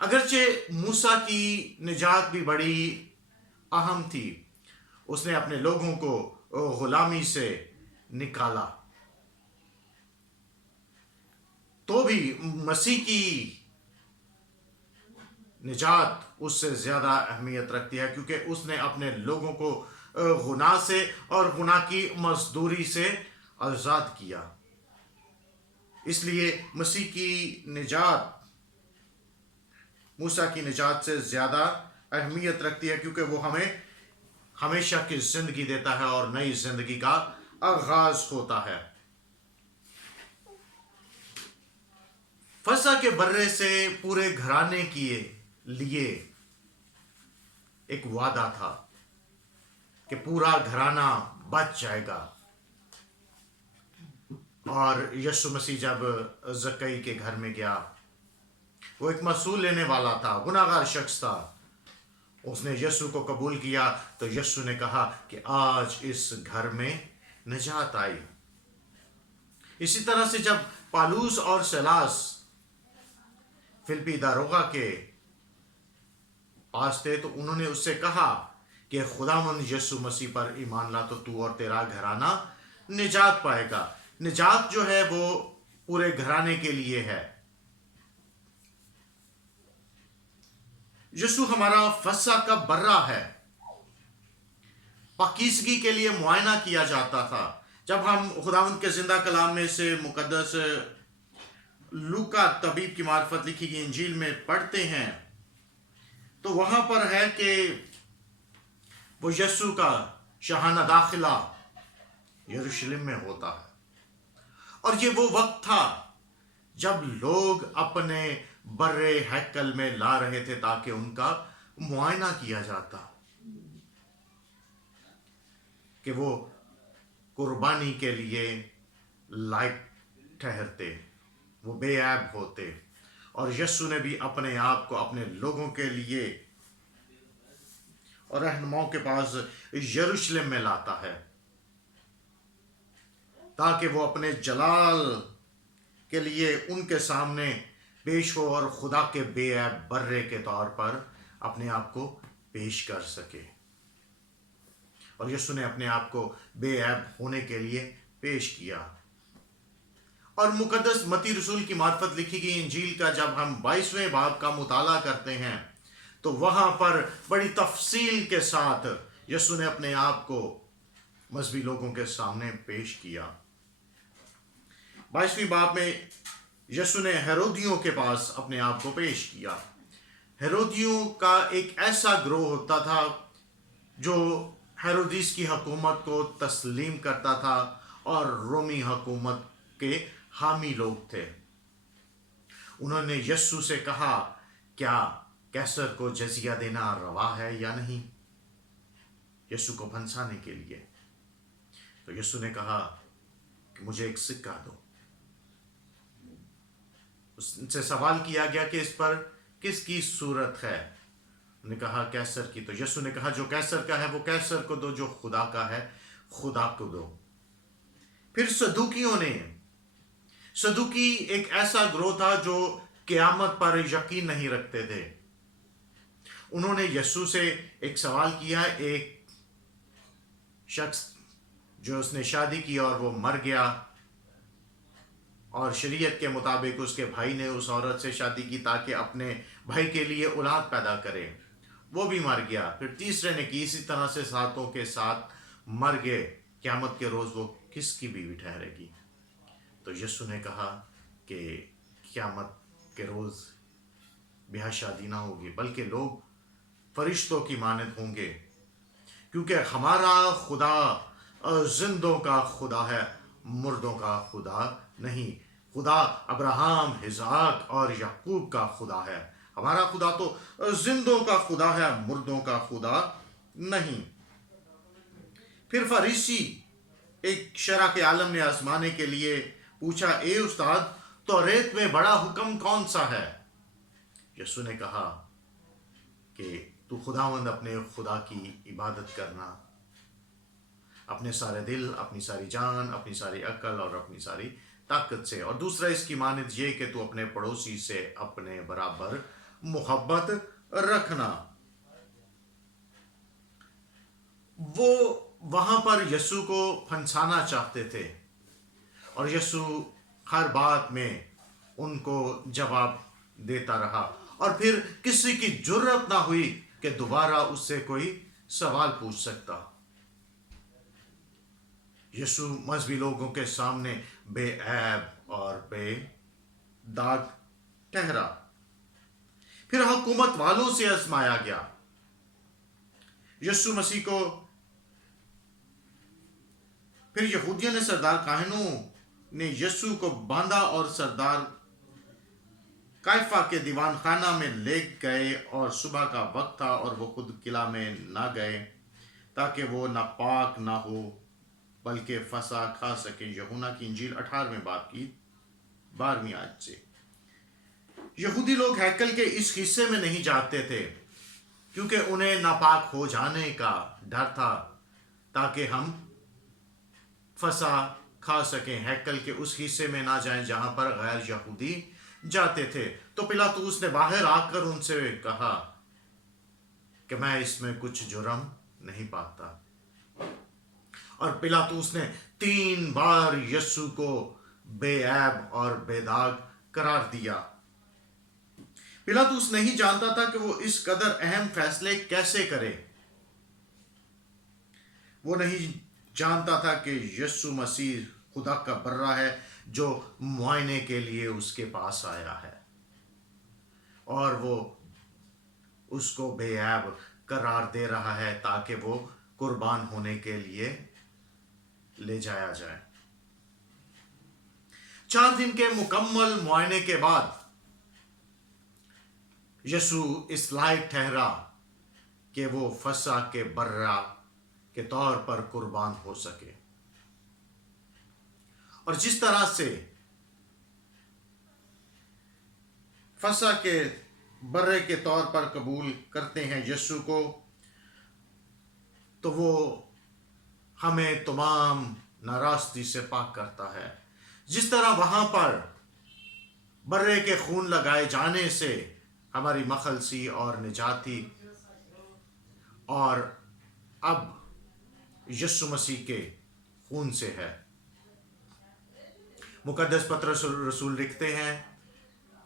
اگرچہ موسیٰ کی نجات بھی بڑی اہم تھی، اس نے اپنے لوگوں کو غلامی سے نکالا، تو بھی مسیح کی نجات اس سے زیادہ اہمیت رکھتی ہے، کیونکہ اس نے اپنے لوگوں کو گناہ سے اور گناہ کی مزدوری سے آزاد کیا۔ اس لیے مسیح کی نجات موسیٰ کی نجات سے زیادہ اہمیت رکھتی ہے، کیونکہ وہ ہمیں ہمیشہ کی زندگی دیتا ہے اور نئی زندگی کا آغاز ہوتا ہے۔ فسح کے برے سے پورے گھرانے کے لیے ایک وعدہ تھا کہ پورا گھرانہ بچ جائے گا، اور یسوع مسیح جب زکئی کے گھر میں گیا، وہ ایک محصول لینے والا تھا، گناہگار شخص تھا، اس نے یسوع کو قبول کیا تو یسوع نے کہا کہ آج اس گھر میں نجات آئی۔ اسی طرح سے جب پالوس اور سیلاس فلپی داروغہ کے پاس تھے تو انہوں نے اس سے کہا کہ خداوند یسوع مسیح پر ایمان لا تو تو اور تیرا گھرانہ نجات پائے گا۔ نجات جو ہے وہ پورے گھرانے کے لیے ہے۔ یسوع ہمارا فسح کا برہ ہے۔ پاکیزگی کے لیے معائنہ کیا جاتا تھا۔ جب ہم خداوند کے زندہ کلام میں سے مقدس لوکا طبیب کی معرفت لکھی گئی انجیل میں پڑھتے ہیں تو وہاں پر ہے کہ وہ یسوع کا شاہانہ داخلہ یروشلم میں ہوتا ہے، اور یہ وہ وقت تھا جب لوگ اپنے برے ہیکل میں لا رہے تھے تاکہ ان کا معائنہ کیا جاتا کہ وہ قربانی کے لیے لائق ٹھہرتے، وہ بے عیب ہوتے۔ اور یسوع نے بھی اپنے آپ کو اپنے لوگوں کے لیے اور رہنماؤں کے پاس یروشلم میں لاتا ہے تاکہ وہ اپنے جلال کے لیے ان کے سامنے پیش ہو اور خدا کے بے عیب برے کے طور پر اپنے آپ کو پیش کر سکے۔ اور یسوع نے اپنے آپ کو بے عیب ہونے کے لیے پیش کیا۔ اور مقدس متی رسول کی معرفت لکھی گئی انجیل کا جب ہم 22ویں باب کا مطالعہ کرتے ہیں تو وہاں پر بڑی تفصیل کے ساتھ یسوع نے اپنے آپ کو مذہبی لوگوں کے سامنے پیش کیا۔ 22ویں باب میں یسوع نے ہیرودیوں کے پاس اپنے آپ کو پیش کیا۔ ہیرودیوں کا ایک ایسا گروہ ہوتا تھا جو ہیرودیس کی حکومت کو تسلیم کرتا تھا اور رومی حکومت کے حامی لوگ تھے۔ انہوں نے یسوع سے کہا کیا کیسر کو جزیہ دینا روا ہے یا نہیں، یسوع کو پھنسانے کے لیے۔ تو یسوع نے کہا کہ مجھے ایک سکہ دو۔ اس سے سوال کیا گیا کہ اس پر کس کی صورت ہے؟ انہوں نے کہا کیسر کی۔ تو یسوع نے کہا جو کیسر کا ہے وہ کیسر کو دو، جو خدا کا ہے خدا کو دو۔ پھر صدوقی ایک ایسا گروہ تھا جو قیامت پر یقین نہیں رکھتے تھے۔ انہوں نے یسوع سے ایک سوال کیا، ایک شخص جو اس نے شادی کی اور وہ مر گیا اور شریعت کے مطابق اس کے بھائی نے اس عورت سے شادی کی تاکہ اپنے بھائی کے لیے اولاد پیدا کرے، وہ بھی مر گیا۔ پھر تیسرے نے کی، اسی طرح سے ساتوں کے ساتھ مر گئے۔ قیامت کے روز وہ کس کی بیوی ٹھہرے گی؟ تو یسوع نے کہا کہ قیامت کے روز بیاہ شادی نہ ہوگی، بلکہ لوگ فرشتوں کی مانند ہوں گے، کیونکہ ہمارا خدا زندوں کا خدا ہے، مردوں کا خدا نہیں۔ خدا ابراہم، اسحاق اور یعقوب کا خدا ہے، ہمارا خدا تو زندوں کا خدا ہے، مردوں کا خدا نہیں۔ پھر فریسی ایک شرح کے عالم نے آزمانے کے لیے پوچھا، اے استاد توریت میں بڑا حکم کون سا ہے؟ یسوع نے کہا کہ تو خداوند اپنے خدا کی عبادت کرنا اپنے سارے دل، اپنی ساری جان، اپنی ساری عقل اور اپنی ساری طاقت سے، اور دوسرا اس کی مانند یہ کہ تو اپنے پڑوسی سے اپنے برابر محبت رکھنا۔ وہ وہاں پر یسوع کو پھنسانا چاہتے تھے اور یسوع ہر بات میں ان کو جواب دیتا رہا، اور پھر کسی کی جرت نہ ہوئی کہ دوبارہ اس سے کوئی سوال پوچھ سکتا۔ یسوع مذہبی لوگوں کے سامنے بے عیب اور بے داغ ٹھہرا، پھر حکومت والوں سے آزمایا گیا۔ یسوع مسیح کو پھر یہودیوں نے، سردار کاہنوں نے یسوع کو باندھا اور سردار کائفہ کے دیوان خانہ میں لے گئے، اور صبح کا وقت تھا اور وہ خود قلعہ میں نہ گئے تاکہ وہ ناپاک نہ ہو بلکہ فسح کھا سکے۔ یوحنا کی انجیل 18ویں باب کی 12ویں آیت سے۔ یہودی لوگ ہیکل کے اس حصے میں نہیں جاتے تھے کیونکہ انہیں ناپاک ہو جانے کا ڈر تھا، تاکہ ہم فسح کھا سکیں۔ ہیکل کے اس حصے میں نہ جائیں جہاں پر غیر یہودی جاتے تھے۔ تو پلاطوس نے باہر آ کر ان سے کہا کہ میں اس میں کچھ جرم نہیں پاتا، اور پلاطوس نے 3 بار یسوع کو بے عیب اور بے داغ قرار دیا۔ پلاطوس نہیں جانتا تھا کہ وہ اس قدر اہم فیصلے کیسے کرے۔ وہ نہیں جانتا تھا کہ یسوع مسیح خدا کا برہ ہے جو معائنے کے لیے اس کے پاس آیا ہے، اور وہ اس کو بے عیب قرار دے رہا ہے تاکہ وہ قربان ہونے کے لیے لے جایا جائے۔ 4 دن کے مکمل معائنے کے بعد یسوع اس لائق ٹھہرا کہ وہ فسح کے برہ کے طور پر قربان ہو سکے، اور جس طرح سے فسح کے برے کے طور پر قبول کرتے ہیں یسوع کو، تو وہ ہمیں تمام ناراستی سے پاک کرتا ہے۔ جس طرح وہاں پر برے کے خون لگائے جانے سے ہماری مخلصی اور نجات تھی، اور اب یسوع مسیح کے خون سے ہے۔ مقدس پطرس رسول لکھتے ہیں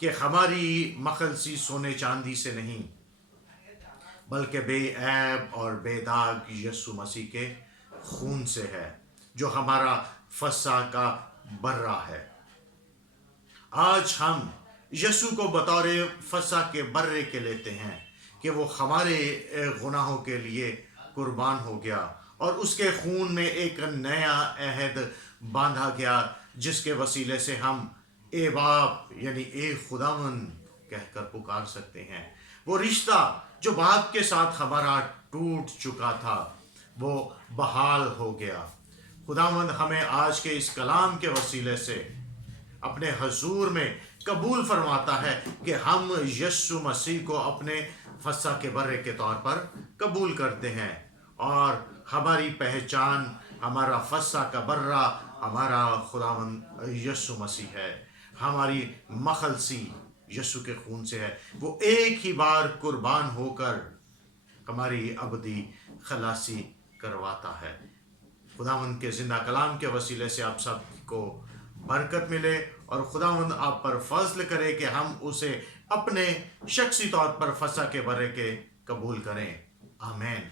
کہ ہماری مخلصی سونے چاندی سے نہیں بلکہ بے عیب اور بے داغ یسوع مسیح کے خون سے ہے، جو ہمارا فسح کا برہ ہے۔ آج ہم یسوع کو بطور فسح کے برے کے لیتے ہیں کہ وہ ہمارے گناہوں کے لیے قربان ہو گیا، اور اس کے خون میں ایک نیا عہد باندھا گیا، جس کے وسیلے سے ہم اے باپ یعنی اے خداوند کہہ کر پکار سکتے ہیں۔ وہ رشتہ جو باپ کے ساتھ ہمارا ٹوٹ چکا تھا وہ بحال ہو گیا۔ خداوند ہمیں آج کے اس کلام کے وسیلے سے اپنے حضور میں قبول فرماتا ہے کہ ہم یسوع مسیح کو اپنے فسح کے برے کے طور پر قبول کرتے ہیں، اور ہماری پہچان، ہمارا فسح کا برہ ہمارا خداوند یسوع مسیح ہے۔ ہماری مخلصی یسوع کے خون سے ہے۔ وہ ایک ہی بار قربان ہو کر ہماری ابدی خلاصی کرواتا ہے۔ خداوند کے زندہ کلام کے وسیلے سے آپ سب کو برکت ملے، اور خداوند آپ پر فضل کرے کہ ہم اسے اپنے شخصی طور پر فسح کے برے کے قبول کریں۔ آمین۔